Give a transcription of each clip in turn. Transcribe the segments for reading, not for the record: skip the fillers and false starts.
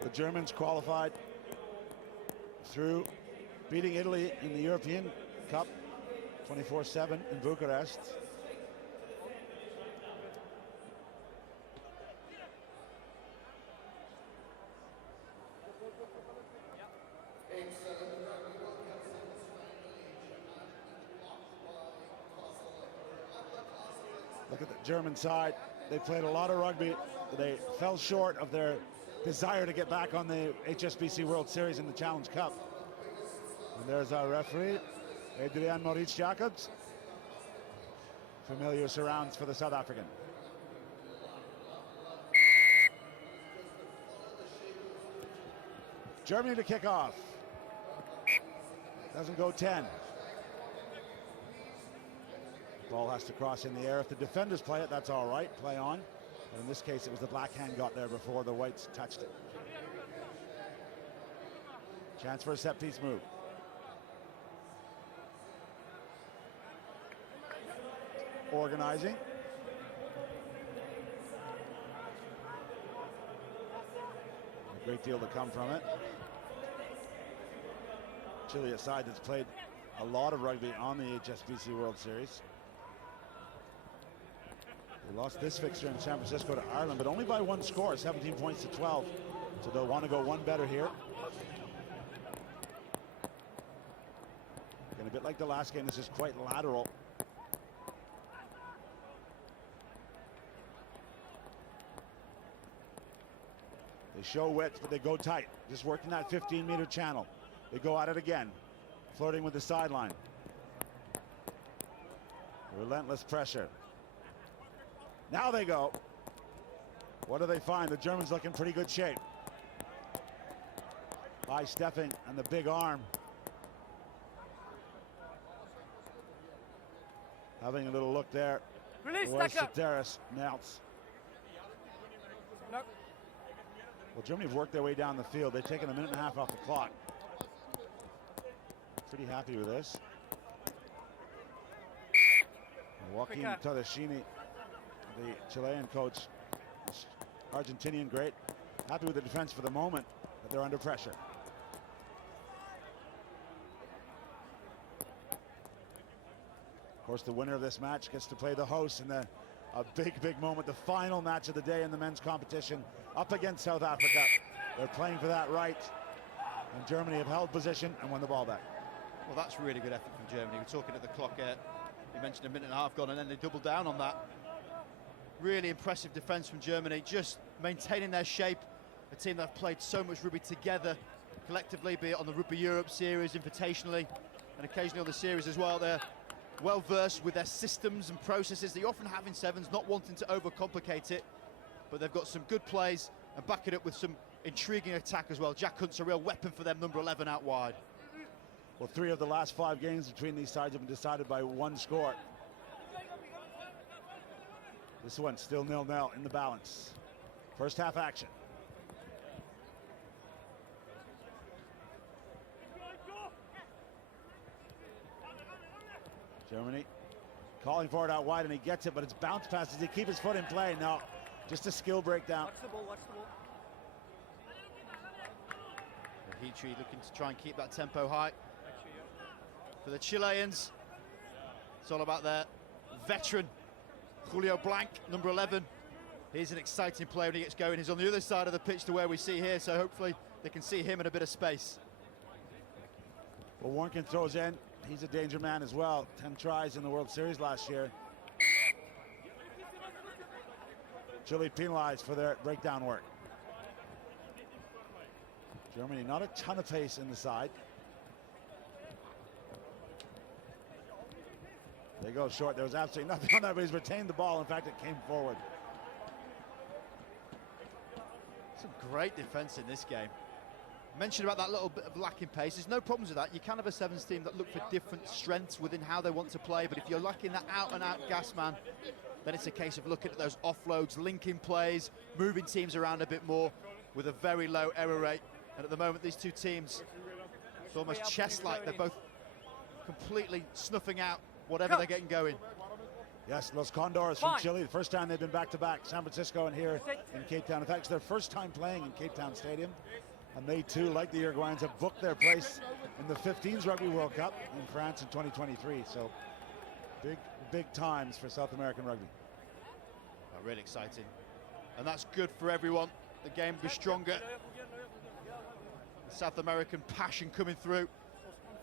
The Germans qualified through beating Italy in the European Cup 24/7 in Bucharest. Look at the German side. They played a lot of rugby. They fell short of their desire to get back on the HSBC World Series in the Challenge Cup. And there's our referee, Adrian Maurice Jacobs. Familiar surrounds for the South African. Germany to kick off. Doesn't go 10. Ball has to cross in the air. If the defenders play it, that's all right. Play on. But in this case, it was the black hand got there before the whites touched it. Chance for a set piece move. Organizing. A great deal to come from it. Chile, a side that's played a lot of rugby on the HSBC World Series. They lost this fixture in San Francisco to Ireland, but only by one score, 17 points to 12. So they'll want to go one better here. And a bit like the last game, this is quite lateral. They show width, but they go tight. Just working that 15-meter channel. They go at it again, flirting with the sideline. Relentless pressure. Now they go. What do they find? The Germans look in pretty good shape. High stepping and the big arm. Having a little look there. Release, was Soteris, Meltz. Nope. Well, Germany have worked their way down the field. They've taken a minute and a half off the clock. Pretty happy with this. Joaquin Todashini, the Chilean coach, Argentinian great, happy with the defense for the moment, but they're under pressure. Of course, the winner of this match gets to play the host in a big moment, the final match of the day in the men's competition, up against South Africa. They're playing for that right, and Germany have held position and won the ball back. Well, that's really good effort from Germany. We're talking at the clock here. You mentioned a minute and a half gone, and then they doubled down on that. Really impressive defence from Germany, just maintaining their shape. A team that have played so much rugby together, collectively, be it on the Rugby Europe series, invitationally, and occasionally on the series as well. They're well versed with their systems and processes that you often have in sevens, not wanting to overcomplicate it, but they've got some good plays and back it up with some intriguing attack as well. Jack Hunt's a real weapon for them, number 11 out wide. Well, 3 of the last 5 games between these sides have been decided by one score. This one still 0-0 in the balance. First half action. Germany calling for it out wide, and he gets it, but it's bounce passes. He keep his foot in play. No, just a skill breakdown. Watch the ball, watch the ball. Heatree looking to try and keep that tempo high. For the Chileans, it's all about their veteran, Julio Blanc, number 11. He's an exciting player when he gets going. He's on the other side of the pitch to where we see here, so hopefully they can see him in a bit of space. Well, Warnken throws in. He's a danger man as well. 10 tries in the World Series last year. Chile penalized for their breakdown work. Germany, not a ton of pace in the side. They go short. There was absolutely nothing on that, but he's retained the ball. In fact, it came forward. Some great defense in this game. Mentioned about that little bit of lacking pace. There's no problems with that. You can have a sevens team that look for different strengths within how they want to play, but if you're lacking that out-and-out gas man, then it's a case of looking at those offloads, linking plays, moving teams around a bit more with a very low error rate. And at the moment, these two teams, it's almost chess-like. They're both completely snuffing out whatever they're getting going. Yes, Los Condors from Fine. Chile. The first time they've been back-to-back, San Francisco and here in Cape Town. In fact, it's their first time playing in Cape Town Stadium. And they too, like the Uruguayans, have booked their place in the 15s Rugby World Cup in France in 2023. So big times for South American rugby. Oh, really exciting. And that's good for everyone. The game will be stronger. The South American passion coming through.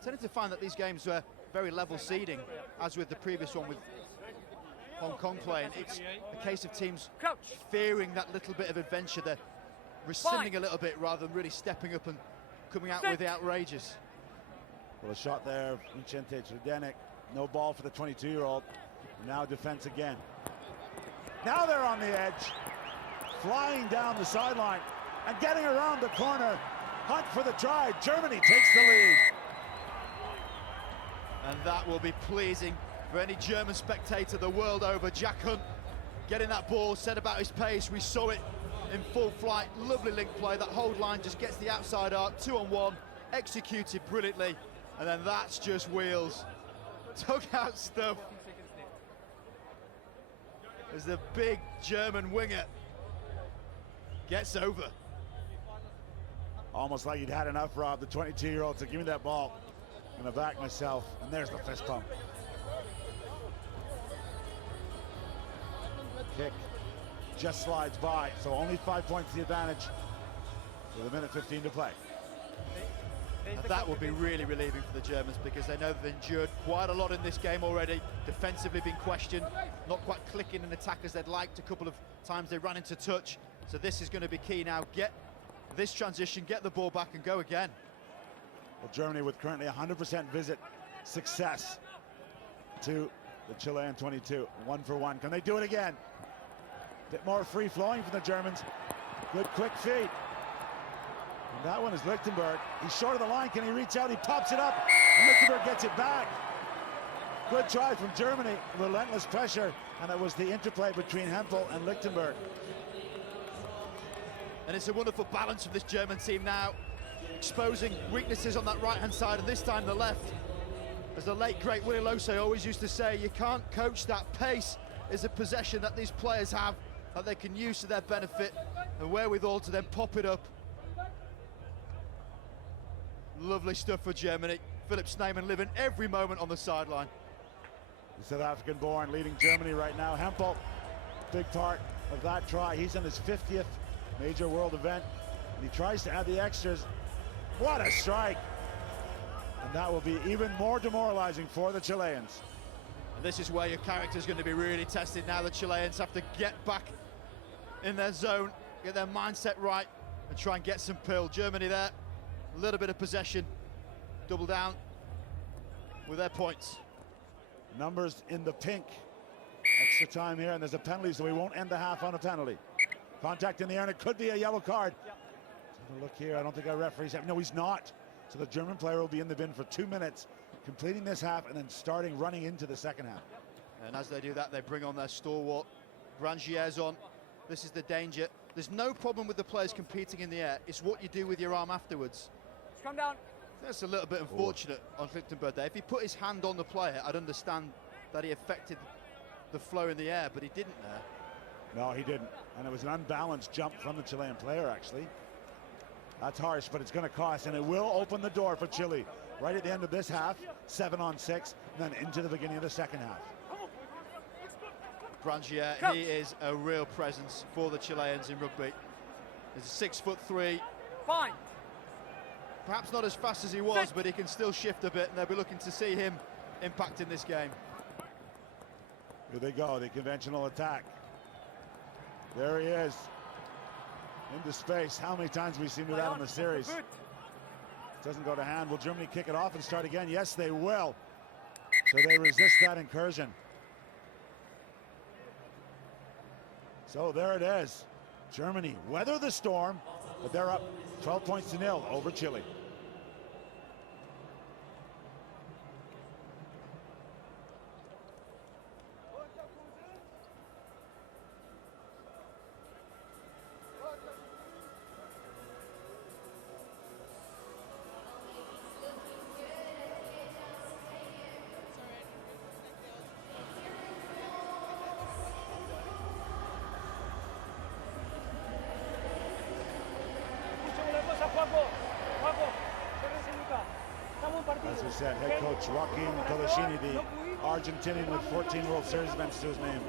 Tended to find that these games were very level seeding, as with the previous one with Hong Kong playing. It's a case of teams fearing that little bit of adventure. They're rescinding a little bit rather than really stepping up and coming out with the outrageous. Well, a shot there, Vicente Tredenic. No ball for the 22-year-old. Now defense again. Now they're on the edge, flying down the sideline and getting around the corner. Hunt for the try. Germany takes the lead. And that will be pleasing for any German spectator the world over. Jack Hunt getting that ball, set about his pace. We saw it in full flight. Lovely link play. That hold line just gets the outside arc, 2-on-1, executed brilliantly. And then that's just wheels. Took out stuff. As the big German winger gets over. Almost like he'd had enough, Rob, the 22-year-old, to give me that ball. I'm gonna back myself, and there's the fist pump. Kick just slides by, so only 5 points the advantage with 1:15 to play. And that will be really relieving for the Germans, because they know they've endured quite a lot in this game already. Defensively been questioned, not quite clicking in attack as they'd liked. A couple of times they ran into touch, so this is going to be key now. Get this transition, get the ball back and go again. Well, Germany with currently 100% visit success to the Chilean 22, 1 for 1. Can they do it again? Bit more free flowing from the Germans. Good quick feed. And that one is Lichtenberg. He's short of the line. Can he reach out? He pops it up. And Lichtenberg gets it back. Good try from Germany. Relentless pressure. And it was the interplay between Hempel and Lichtenberg. And it's a wonderful balance of this German team now, exposing weaknesses on that right-hand side, and this time the left. As the late, great Willie Losey always used to say, you can't coach that. Pace is a possession that these players have, that they can use to their benefit, and wherewithal to then pop it up. Lovely stuff for Germany. Philip Snyman living every moment on the sideline. The South African born leading Germany right now. Hempel, big part of that try. He's in his 50th major world event, and he tries to add the extras. What a strike! And that will be even more demoralizing for the Chileans. And this is where your character is going to be really tested now. The Chileans have to get back in their zone, get their mindset right, and try and get some pill. Germany there, a little bit of possession, double down with their points. Numbers in the pink. Extra time here, and there's a penalty, so we won't end the half on a penalty. Contact in the air, and it could be a yellow card. Let's have a look here. I don't think our referee's... No, he's not. So the German player will be in the bin for 2 minutes, completing this half and then running into the second half. And as they do that, they bring on their stalwart. Grangier's on. This is the danger. There's no problem with the players competing in the air. It's what you do with your arm afterwards. Come down. That's a little bit unfortunate on Lichtenberg there. If he put his hand on the player, I'd understand that he affected the flow in the air, but he didn't there. No, he didn't. And it was an unbalanced jump from the Chilean player, actually. That's harsh, but it's going to cost, and it will open the door for Chile right at the end of this half, 7-on-6, and then into the beginning of the second half. Grangier, he is a real presence for the Chileans in rugby. He's a 6'3". Fine. Perhaps not as fast as he was, but he can still shift a bit, and they'll be looking to see him impact in this game. Here they go, the conventional attack. There he is. Into space. How many times have we seen that in the series? Doesn't go to hand. Will Germany kick it off and start again? Yes, they will. So they resist that incursion. So there it is. Germany weather the storm, but they're up 12-0 over Chile. As we said, head coach Joaquin Tolosini, the Argentinian with 14 World Series events to his name.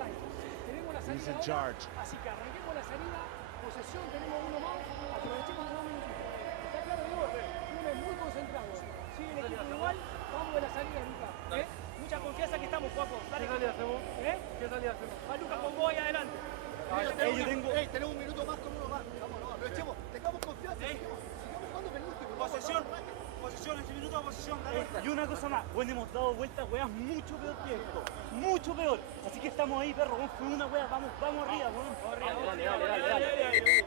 He's in charge. Así que arranquemos la salida, posesión, tenemos uno más, aprovechemos los 2 minutos. Está claro, digo, uno es muy concentrado. Sigue el equipo igual, vamos de la salida, Lucas. Mucha confianza que estamos, Juaco. Dale, ¿qué salida hacemos? ¿Qué salida hacemos? Va Lucas con vos ahí adelante. Tenemos un minuto más con uno más. Vámonos, aprovechemos, tengamos confianza, sigamos jugando penúltimo. Posesión, este minuto de posesión, dale. Y una cosa más, bueno, hemos dado vueltas, weas, mucho peor que esto. Mucho peor. Así que estamos ahí, perro. Fue una wea, vamos arriba, weón. Dale.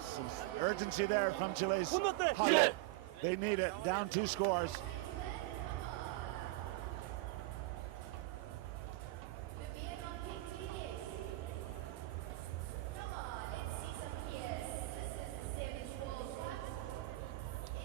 Some urgency there from Chile's huddle. They need it. Down 2 scores.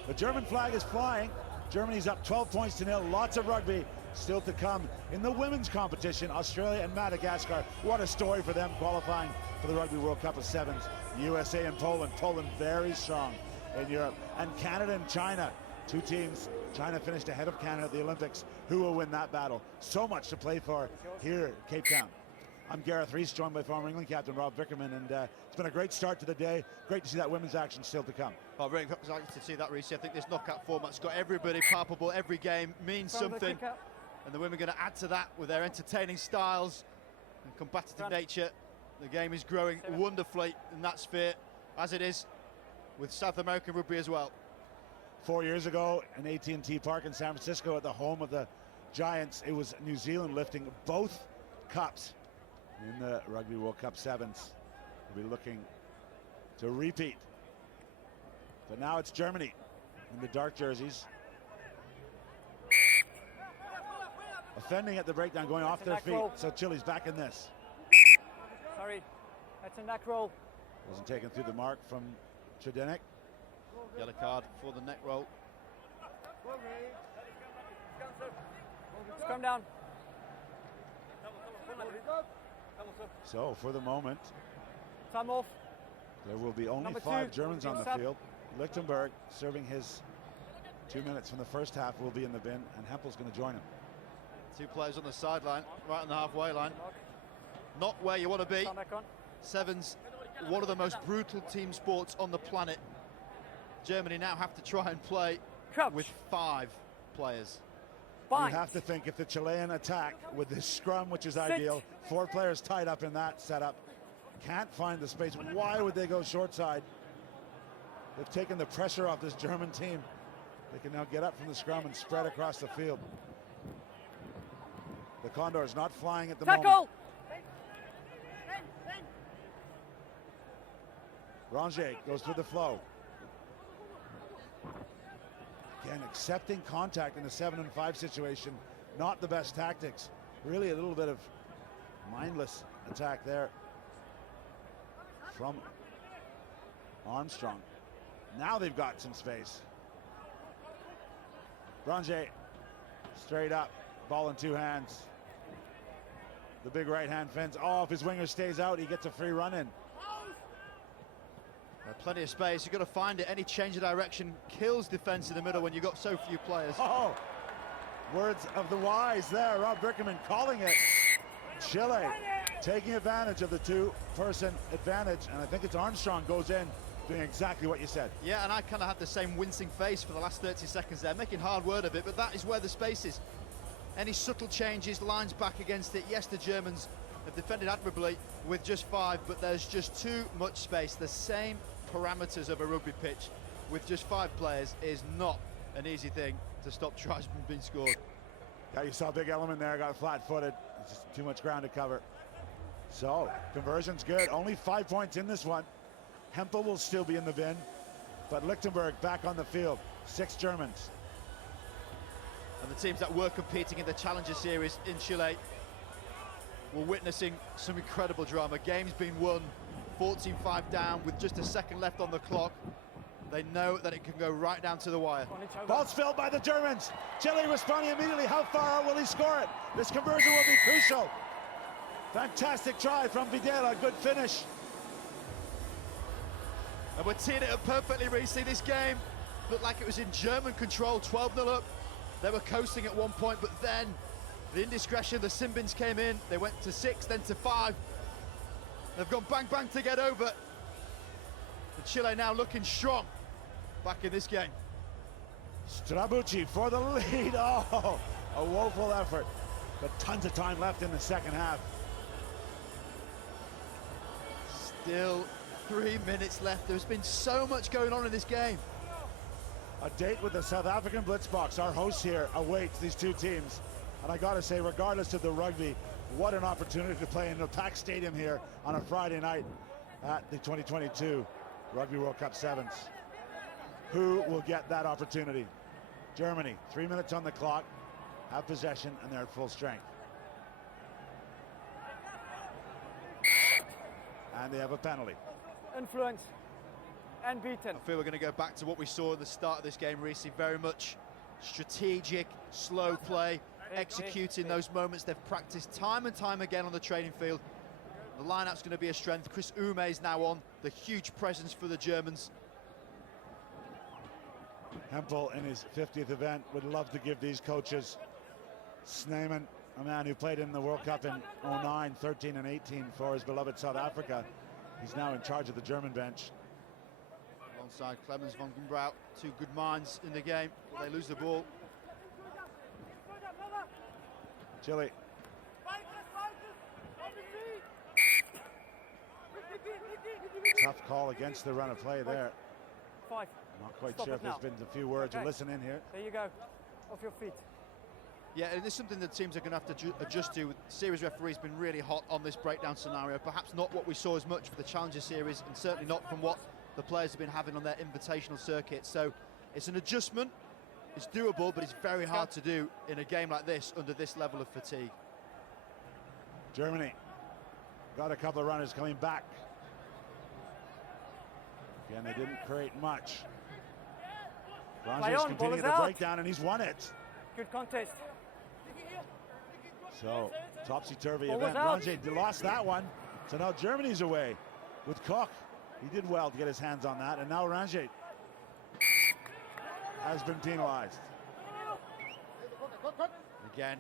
The German flag is flying. Germany's up 12 points to 0. Lots of rugby still to come in the women's competition. Australia and Madagascar. What a story for them qualifying for the Rugby World Cup of Sevens. USA and Poland. Poland very strong in Europe. And Canada and China. 2 teams. China finished ahead of Canada at the Olympics. Who will win that battle? So much to play for here in Cape Town. I'm Gareth Rees, joined by former England captain Rob Vickerman, and it's been a great start to the day. Great to see that women's action still to come. Oh, very excited to see that, Reece. I think this knockout format's got everybody palpable. Every game means something, and the women are going to add to that with their entertaining styles and competitive nature. The game is growing wonderfully in that sphere, as it is with South American rugby as well. 4 years ago in AT&T Park in San Francisco at the home of the Giants, it was New Zealand lifting both cups in the Rugby World Cup Sevens. We'll be looking to repeat. But now it's Germany in the dark jerseys. Offending at the breakdown, going off their feet. So Chile's back in this. Sorry, that's a neck roll. Wasn't taken through the mark from Tredenick. Yellow card for the neck roll. Come down. So for the moment, Time off. there will be only Number 5 2, Germans on the stop. field. Lichtenberg serving his 2 minutes from the first half will be in the bin, and Hempel's going to join him. 2 players on the sideline, right on the halfway line. Not where you want to be. Come back on. Sevens, one of the most brutal team sports on the planet. Germany now have to try and play Crouch. with 5 players. Bind. You have to think if the Chilean attack with this scrum, which is ideal, 4 players tied up in that setup, can't find the space. Why would they go short side? They've taken the pressure off this German team. They can now get up from the scrum and spread across the field. The Condor is not flying at the moment. Tackle. Ranger goes with the flow. Again, accepting contact in a 7-and-5 situation, not the best tactics. Really a little bit of mindless attack there from Armstrong. Now they've got some space. Ranger straight up, ball in 2 hands. The big right hand fence. Oh, if his winger stays out, he gets a free run in. Plenty of space, you've got to find it. Any change of direction kills defense in the middle when you've got so few players. Oh, words of the wise there. Rob Vickerman calling it. Chile taking advantage of the 2-person advantage, and I think it's Armstrong goes in doing exactly what you said. Yeah, and I kind of had the same wincing face for the last 30 seconds there, making hard word of it, but that is where the space is. Any subtle changes, lines back against it. Yes, the Germans have defended admirably with just 5, but there's just too much space. The same parameters of a rugby pitch with just 5 players is not an easy thing to stop tries from being scored. Yeah, you saw a big element there, got flat-footed. It's just too much ground to cover. So, conversion's good. Only 5 points in this one. Hempel will still be in the bin, but Lichtenberg back on the field. 6 Germans. And the teams that were competing in the Challenger Series in Chile were witnessing some incredible drama. Games being won 14-5 down with just a second left on the clock. They know that it can go right down to the wire. Ball's filled by the Germans. Chile responding immediately. How far out will he score it? This conversion will be crucial. Fantastic try from Videla. Good finish. And we're teeing it up perfectly, Reece. This game looked like it was in German control, 12-0 up. They were coasting at one point, but then the indiscretion, the Simbins came in. They went to 6, then to 5. They've gone bang, bang to get over. And Chile now looking strong back in this game. Strabucci for the lead. Oh, a woeful effort. But tons of time left in the second half. Still 3 minutes left. There's been so much going on in this game. A date with the South African Blitzboks. Our host here awaits these two teams. And I gotta say, regardless of the rugby, what an opportunity to play in a packed stadium here on a Friday night at the 2022 Rugby World Cup Sevens. Who will get that opportunity? Germany, 3 minutes on the clock, have possession, and they're at full strength. And they have a penalty. Influence and beaten. I feel we're going to go back to what we saw at the start of this game, Reece. Very much strategic, slow play, executing those moments they've practiced time and time again on the training field. The line-out's going to be a strength. Chris Ume is now on, the huge presence for the Germans. Hempel in his 50th event would love to give these coaches Sneeman, a man who played in the World Cup in 09, 13 and 18 for his beloved South Africa. He's now in charge of the German bench. Alongside Clemens von Gumbrau, two good minds in the game. They lose the ball. Chile. Tough call against the run of play there. 5. Not quite Stop sure it if there's now. been a few words. Okay. We'll listen in here. There you go. Off your feet. Yeah, and it's something that teams are going to have to adjust to. Series referee's been really hot on this breakdown scenario. Perhaps not what we saw as much for the Challenger Series, and certainly not from what the players have been having on their invitational circuit. So it's an adjustment. It's doable, but it's very hard to do in a game like this under this level of fatigue. Germany got a couple of runners coming back. Again, they didn't create much. Ranger's continuing the breakdown, and he's won it. Good contest. So, topsy-turvy Ball event. was out. Ranger lost that one. So now Germany's away with Koch. He did well to get his hands on that, and now Ranger has been penalized. Again,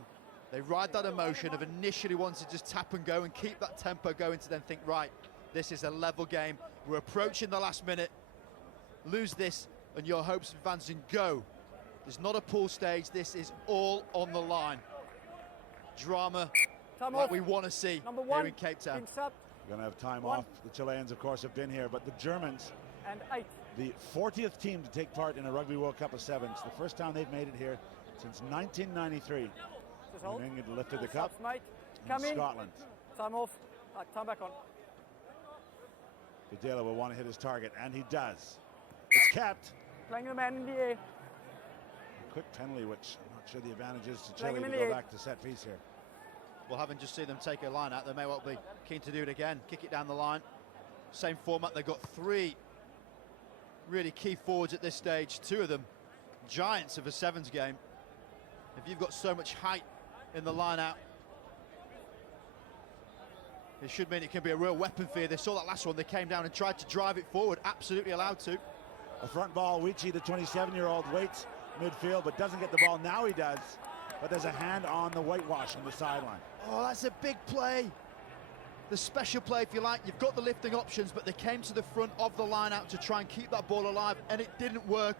they ride that emotion of initially wanting to just tap and go and keep that tempo going to then think, right, this is a level game. We're approaching the last minute. Lose this and your hopes of advancing go. There's not a pool stage. This is all on the line. Drama Time like off. we want to see Number here 1. in Cape Town. Kings up. We're going to have time 1. off. The Chileans, of course, have been here, but the Germans, And 8. the 40th team to take part in a Rugby World Cup of Sevens. The first time they've made it here since 1993. Just hold. When England lifted the cup Stops, mate. in Come in. Scotland. Time off. Right, time back on. Videla will want to hit his target, and he does. It's kept. Playing the man in the air. A quick penalty, which I'm not sure the advantage is to Playing Chile him to in go the back to set piece here. Well, having just seen them take a line out, they may well be keen to do it again. Kick it down the line. Same format. They've got 3 really key forwards at this stage. 2 of them giants of a sevens game. If you've got so much height in the line out, it should mean it can be a real weapon for you. They saw that last one. They came down and tried to drive it forward. Absolutely allowed to. A front ball, Wichi, the 27-year-old, waits midfield, but doesn't get the ball. Now he does, but there's a hand on the whitewash on the sideline. Oh, that's a big play. The special play, if you like. You've got the lifting options, but they came to the front of the line out to try and keep that ball alive, and it didn't work.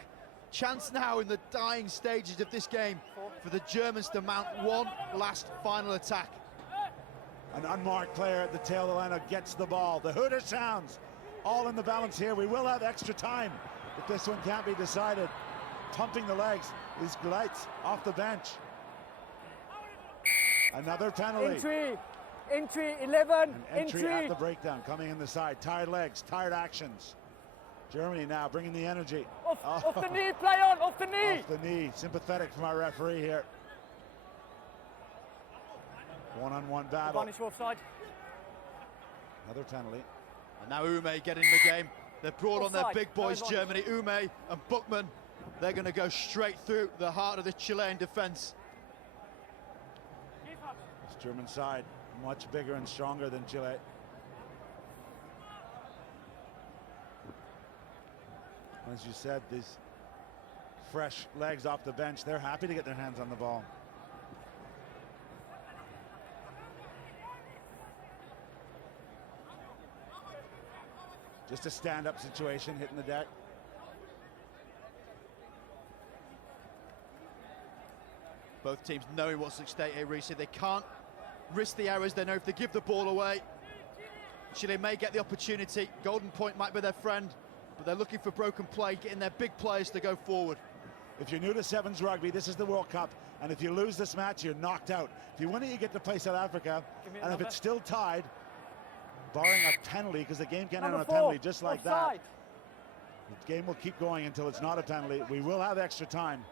Chance now in the dying stages of this game for the Germans to mount one last final attack. An unmarked player at the tail of the line gets the ball. The hooter sounds. All in the balance here. We will have extra time if this one can't be decided. Pumping the legs is Gleitz off the bench. Another penalty. Entry 11. An entry at the breakdown, coming in the side. Tired legs, tired actions. Germany now bringing the energy. Off the knee, play on, off the knee. Off the knee. Sympathetic from our referee here. One-on-one battle. Punish offside. Another penalty. And now Ume getting in the game. They've brought on their Offside. big boys, No advantage. Germany. Ume and Buchmann. They're going to go straight through the heart of the Chilean defence. This German side much bigger and stronger than Chile. As you said, these fresh legs off the bench. They're happy to get their hands on the ball. Just a stand-up situation, hitting the deck. Both teams knowing what's at stake here, Reece. They can't risk the errors. They know if they give the ball away, Chile may get the opportunity. Golden point might be their friend, but they're looking for broken play, getting their big players to go forward. If you're new to Sevens rugby, this is the World Cup, and if you lose this match, you're knocked out. If you win it, you get to play South Africa, and if it's still tied, barring a penalty, because the game can end on a penalty just like that, the game will keep going until it's not a penalty. We will have extra time.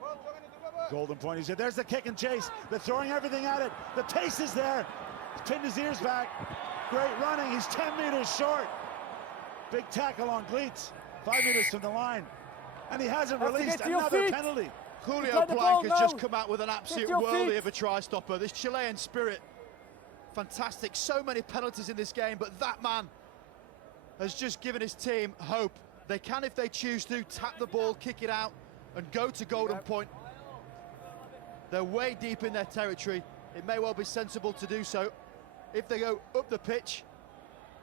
Golden point. He said, there's the kick and chase. They're throwing everything at it. The pace is there. He's pinned his ears back. Great running. He's 10 meters short. Big tackle on cleats. 5 meters from the line. And he hasn't released another penalty. Julio Blanc has just come out with an absolute worldie of a try stopper. This Chilean spirit, fantastic. So many penalties in this game, but that man has just given his team hope. They can, if they choose to, tap the ball, kick it out, and go to golden point. They're way deep in their territory. It may well be sensible to do so. If they go up the pitch,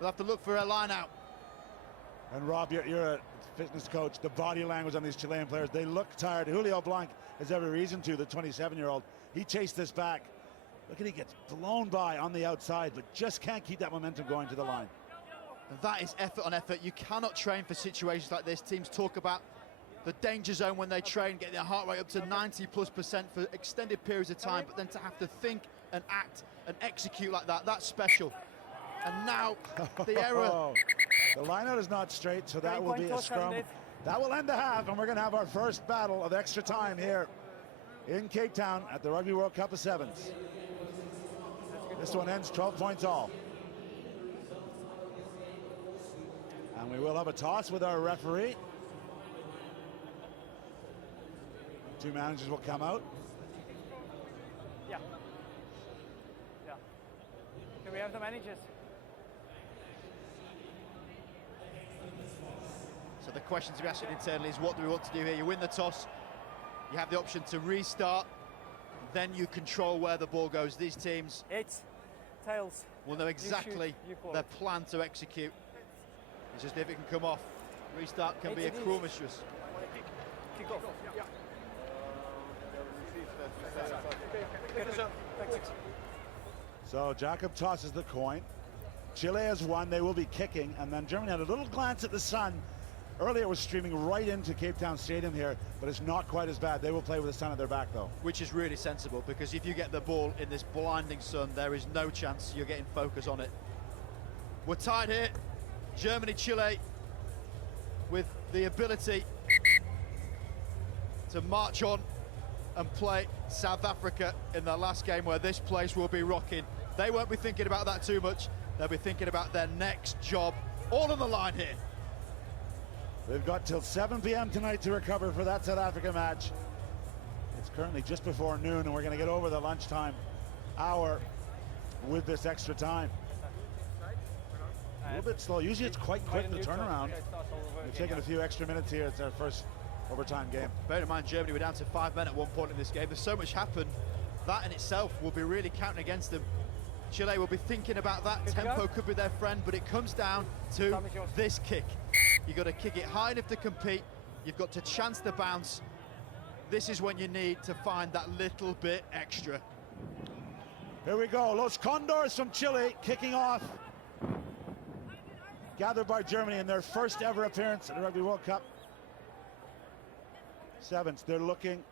they'll have to look for a line out. And Rob, you're a fitness coach. The body language on these Chilean players, they look tired. Julio Blanc has every reason to, the 27-year-old. He chased this back. Look at, he gets blown by on the outside, but just can't keep that momentum going to the line. And that is effort on effort. You cannot train for situations like this. Teams talk about the danger zone when they train, get their heart rate up to 90+% for extended periods of time, but then to have to think and act and execute like that, that's special. And now the error. The lineout is not straight, so that will be a scrum. That will end the half, and we're going to have our first battle of extra time here in Cape Town at the Rugby World Cup of Sevens. This one ends 12 points all. And we will have a toss with our referee. Two managers will come out. Yeah. Can we have the managers? So the question to be asked internally is, what do we want to do here? You win the toss, you have the option to restart, then you control where the ball goes. These teams Tails will know exactly their plan to execute. It's just if it can come off. Restart can be a cruel mistress. Kick off. So Jacob tosses the coin. Chile has won. They will be kicking, and then Germany had a little glance at the sun. Earlier it was streaming right into Cape Town Stadium here, but it's not quite as bad. They will play with the sun at their back, though. Which is really sensible, because if you get the ball in this blinding sun, there is no chance you're getting focus on it. We're tied here. Germany, Chile, with the ability to march on and play South Africa in their last game, where this place will be rocking. They won't be thinking about that too much. They'll be thinking about their next job. All on the line here. They've got till 7 p.m. tonight to recover for that South Africa match. It's currently just before noon, and we're going to get over the lunchtime hour with this extra time. A little bit slow. Usually it's quite quick, the turnaround. We've taken a few extra minutes here. It's our first overtime game. Bear in mind, Germany were down to 5 men at one point in this game. There's so much happened. That in itself will be really counting against them. Chile will be thinking about that. Tempo could be their friend, but it comes down to this kick. You've got to kick it high enough to compete. You've got to chance the bounce. This is when you need to find that little bit extra. Here we go. Los Condors from Chile kicking off. Gathered by Germany in their first ever appearance at the Rugby World Cup. Sevens, they're looking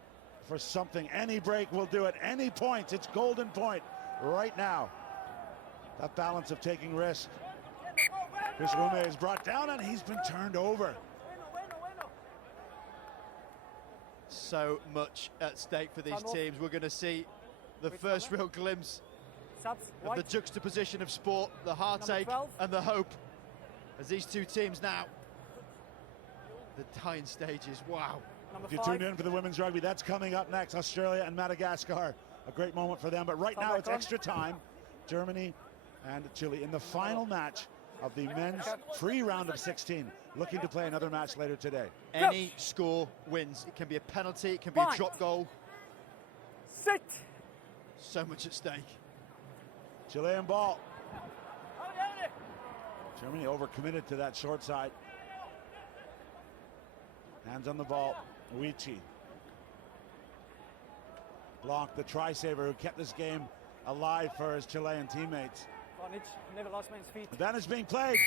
for something. Any break will do it. Any points. It's golden point right now. That balance of taking risk. Chris Rume is brought down, and he's been turned over. So much at stake for these teams. We're going to see the first real glimpse of the juxtaposition of sport, the heartache and the hope, as these two teams now, the dying stages. Wow. If you tune in for the women's rugby, that's coming up next. Australia and Madagascar, a great moment for them. But right now it's extra time. Germany and Chile in the final match of the men's free round of 16, looking to play another match later today. Any score wins. It can be a penalty, it can be a Fine. drop goal. Sit. So much at stake. Chilean ball. Germany overcommitted to that short side. Hands on the ball. Uichi. Blanc, the try-saver who kept this game alive for his Chilean teammates. Never lost man's feet. Advantage being played.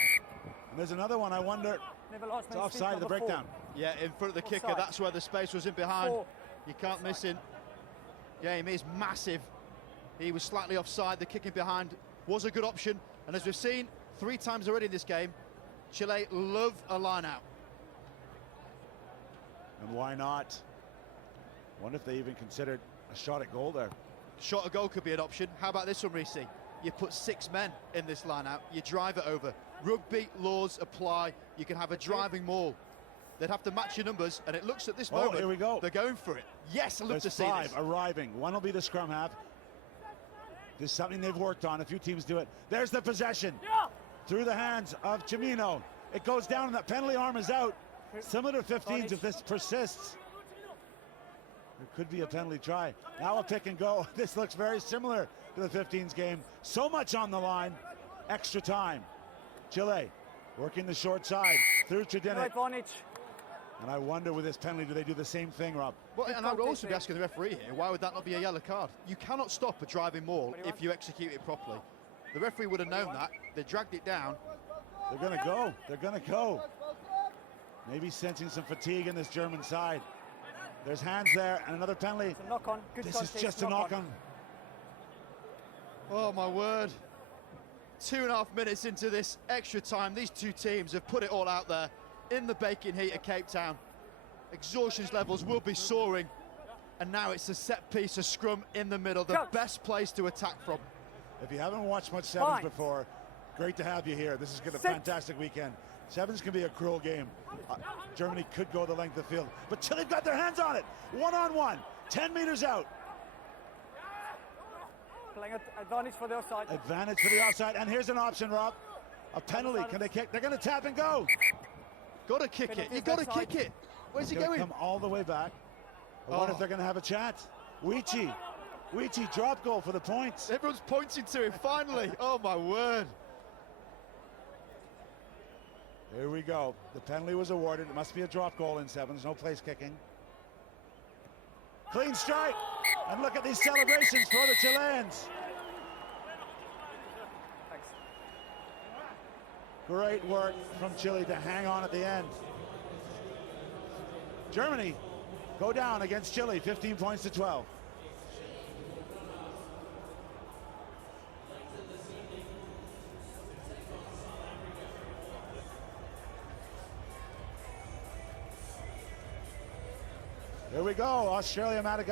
And there's another one, I wonder. Never lost It's man's feet. offside of the number 4. breakdown. Yeah, in front of the kicker, Offside. that's where the space was in behind. 4. You can't miss him. Game is massive. He was slightly offside. The kicking behind was a good option. And as we've seen 3 times already in this game, Chile love a line out. And why not? Wonder if they even considered a shot at goal there. Shot a goal could be an option. How about this one, Reece? You put 6 men in this line out, you drive it over. Rugby laws apply. You can have a driving maul. They'd have to match your numbers, and it looks at this moment, here we go. They're going for it. Yes, I'd love to There's see 5 this. arriving. One will be the scrum half. This is something they've worked on. A few teams do it. There's the possession. Through the hands of Chimino. It goes down, and that penalty arm is out. Similar to 15s if this persists. There could be a penalty try. Now a pick and go. This looks very similar to the 15s game. So much on the line. Extra time. Chile working the short side through Tredinic. And I wonder with this penalty, do they do the same thing, Rob? Well, and I would also be asking the referee here, why would that not be a yellow card? You cannot stop a driving maul if you execute it properly. The referee would have known that. They dragged it down. They're going to go. They're going to go. Maybe sensing some fatigue in this German side. There's hands there, and another penalty. It's a knock on. Good This is just a knock on. Oh, my word. 2.5 minutes into this extra time, these two teams have put it all out there in the baking heat of Cape Town. Exhaustion levels will be soaring, and now it's a set piece, a scrum in the middle, the best place to attack from. If you haven't watched much sevens before, great to have you here. This is going to be a fantastic weekend. Sevens can be a cruel game. Germany could go the length of the field, but Chile got their hands on it. 1-on-1, 10 meters out. Playing advantage for the offside. Advantage for the offside, and here's an option, Rob. A penalty. Can they kick? They're going to tap and go. Got to kick it. You got to kick it. Where's he going? Come all the way back. I wonder if they're going to have a chance. Uichi, drop goal for the points. Everyone's pointing to him, finally. Oh, my word. Here we go. The penalty was awarded. It must be a drop goal in sevens. No place kicking. Clean strike. And look at these celebrations for the Chileans. Great work from Chile to hang on at the end. Germany go down against Chile, 15 points to 12. Here we go, Australia, Madagascar.